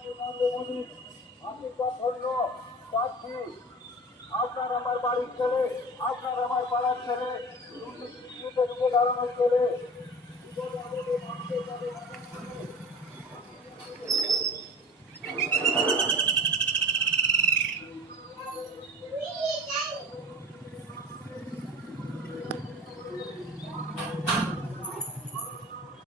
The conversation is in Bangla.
প্রধানমন্ত্রী নরেন্দ্র মোদী আশীর্বাদ ধন্য প্রার্থী। আপনার আমার বাড়ির ছেলে, আপনার আমার পাড়ার ছেলে, দুর্নীতিতে রুখে দাঁড়ানোর ছেলে,